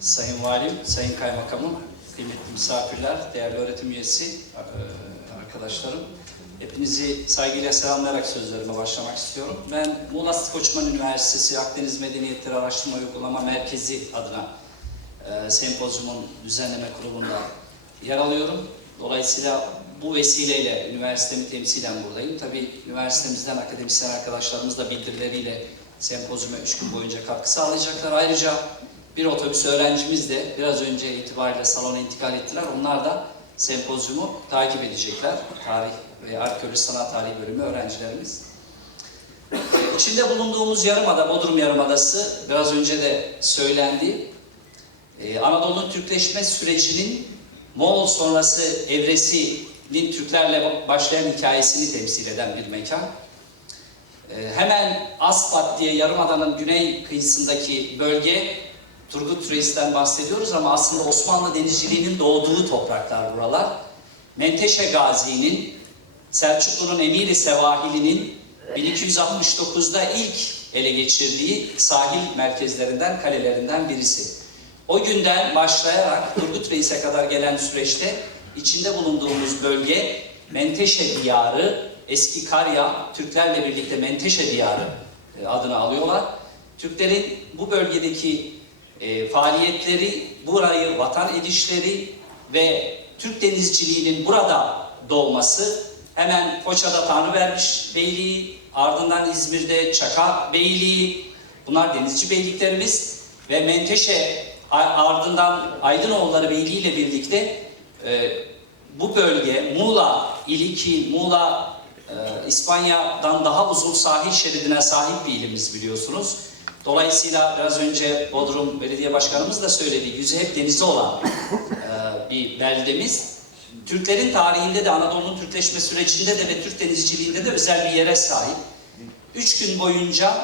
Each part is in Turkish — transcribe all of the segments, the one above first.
Sayın Valim, Sayın Kaymakamım, kıymetli misafirler, değerli öğretim üyesi, e, arkadaşlarım. Hepinizi saygıyla selamlayarak sözlerime başlamak istiyorum. Ben Muğla Koçman Üniversitesi Akdeniz Medeniyetleri Araştırma Uygulama Merkezi adına e, sempozyumun düzenleme kurulunda yer alıyorum. Dolayısıyla bu vesileyle üniversitemi temsilen buradayım. Tabii üniversitemizden akademisyen arkadaşlarımız da bildirileriyle sempozyuma üç gün boyunca katkı sağlayacaklar. Ayrıca bir otobüs öğrencimiz de biraz önce itibariyle salona intikal ettiler. Onlar da sempozyumu takip edecekler. Tarih ve arkeoloji sanat tarihi bölümü öğrencilerimiz. İçinde bulunduğumuz yarımada, Bodrum Yarımadası biraz önce de söylendi. Ee, Anadolu'nun Türkleşme sürecinin Moğol sonrası evresinin Türklerle başlayan hikayesini temsil eden bir mekan. Ee, hemen Aspat diye Yarımada'nın güney kıyısındaki bölge Turgut Reis'ten bahsediyoruz ama aslında Osmanlı denizciliğinin doğduğu topraklar buralar. Menteşe Gazi'nin, Selçuklu'nun Emiri Sevahili'nin 1269'da ilk ele geçirdiği sahil merkezlerinden, kalelerinden birisi. O günden başlayarak Turgut Reis'e kadar gelen süreçte içinde bulunduğumuz bölge Menteşe Diyarı, eski Karya, Türklerle birlikte Menteşe Diyarı e, adını alıyorlar. Türklerin bu bölgedeki e, faaliyetleri, burayı vatan edişleri ve Türk denizciliğinin burada doğması hemen Foça'da Tanrıvermiş Beyliği, ardından İzmir'de Çaka Beyliği, bunlar denizci beyliklerimiz ve Menteşe ardından Aydınoğulları Beyliği ile birlikte e, bu bölge Muğla ili ki Muğla e, İspanya'dan daha uzun sahil şeridine sahip bir ilimiz biliyorsunuz. Dolayısıyla biraz önce Bodrum Belediye Başkanımız da söyledi, yüzü hep denizi olan e, bir beldemiz. Türklerin tarihinde de Anadolu'nun Türkleşme sürecinde de ve Türk denizciliğinde de özel bir yere sahip. Üç gün boyunca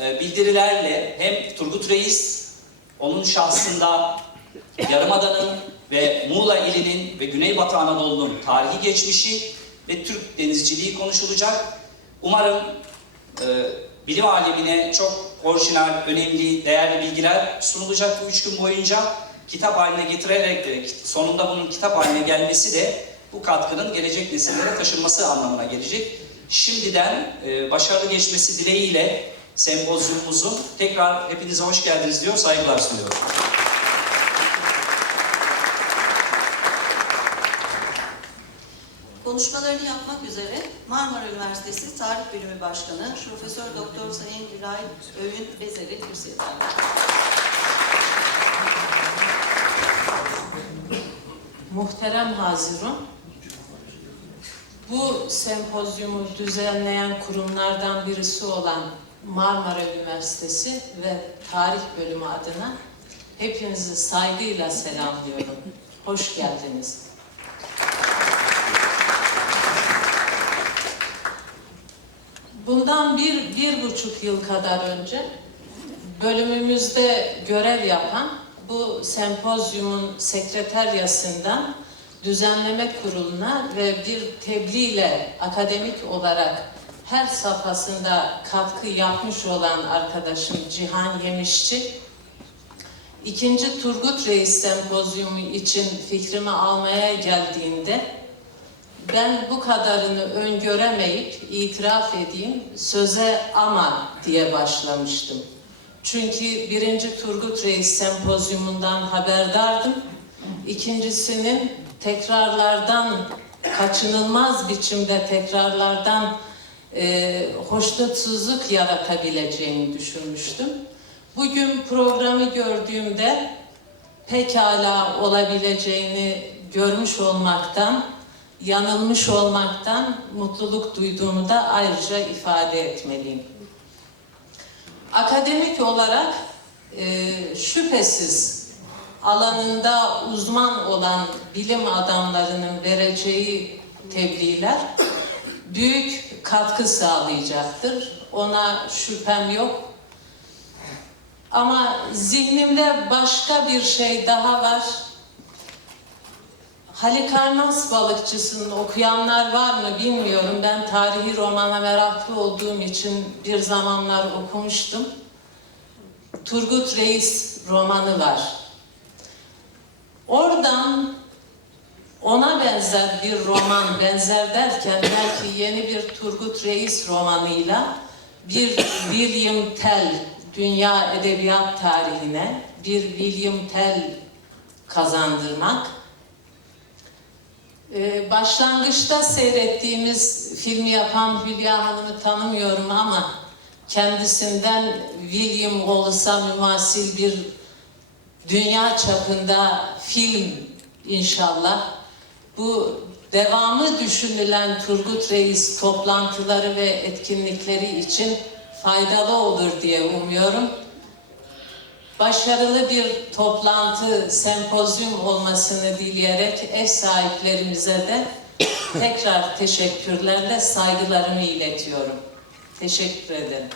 e, bildirilerle hem Turgut Reis, onun şahsında Yarımada'nın ve Muğla ilinin ve Güneybatı Anadolu'nun tarihi geçmişi ve Türk denizciliği konuşulacak. Umarım e, bilim alemine çok orijinal, önemli, değerli bilgiler sunulacak bu üç gün boyunca. Kitap haline getirerek de sonunda bunun kitap haline gelmesi de bu katkının gelecek nesillere taşınması anlamına gelecek. Şimdiden e, başarılı geçmesi dileğiyle sempozyumumuzun tekrar hepinize hoş geldiniz diyor, saygılar sunuyorum. Konuşmalarını yapmak üzere Marmara Üniversitesi Tarih Bölümü Başkanı Profesör Doktor Sayın Gülay Öğün Bezer'i kürsüye Muhterem Hazirun, bu sempozyumu düzenleyen kurumlardan birisi olan Marmara Üniversitesi ve Tarih Bölümü adına hepinizi saygıyla selamlıyorum. Hoş geldiniz. Bundan bir, bir buçuk yıl kadar önce bölümümüzde görev yapan bu sempozyumun sekreteryasından düzenleme kuruluna ve bir tebliğ ile akademik olarak her safhasında katkı yapmış olan arkadaşım Cihan Yemişçi, ikinci Turgut Reis sempozyumu için fikrimi almaya geldiğinde ben bu kadarını öngöremeyip itiraf edeyim söze ama diye başlamıştım. Çünkü birinci Turgut Reis sempozyumundan haberdardım. İkincisinin tekrarlardan kaçınılmaz biçimde tekrarlardan e, hoşnutsuzluk yaratabileceğini düşünmüştüm. Bugün programı gördüğümde pekala olabileceğini görmüş olmaktan, yanılmış olmaktan mutluluk duyduğumu da ayrıca ifade etmeliyim. Akademik olarak e, şüphesiz alanında uzman olan bilim adamlarının vereceği tebliğler büyük katkı sağlayacaktır. Ona şüphem yok. Ama zihnimde başka bir şey daha var. Halikarnas balıkçısının okuyanlar var mı bilmiyorum. Ben tarihi romana meraklı olduğum için bir zamanlar okumuştum. Turgut Reis romanı var. Oradan ona benzer bir roman, benzer derken belki yeni bir Turgut Reis romanıyla bir William Tell dünya edebiyat tarihine bir William Tell kazandırmak. Ee, başlangıçta seyrettiğimiz filmi yapan Hülya Hanım'ı tanımıyorum ama kendisinden William Wallace'a mümasil bir dünya çapında film inşallah. Bu devamı düşünülen Turgut Reis toplantıları ve etkinlikleri için faydalı olur diye umuyorum. Başarılı bir toplantı, sempozyum olmasını dileyerek ev sahiplerimize de tekrar teşekkürlerle saygılarımı iletiyorum. Teşekkür ederim.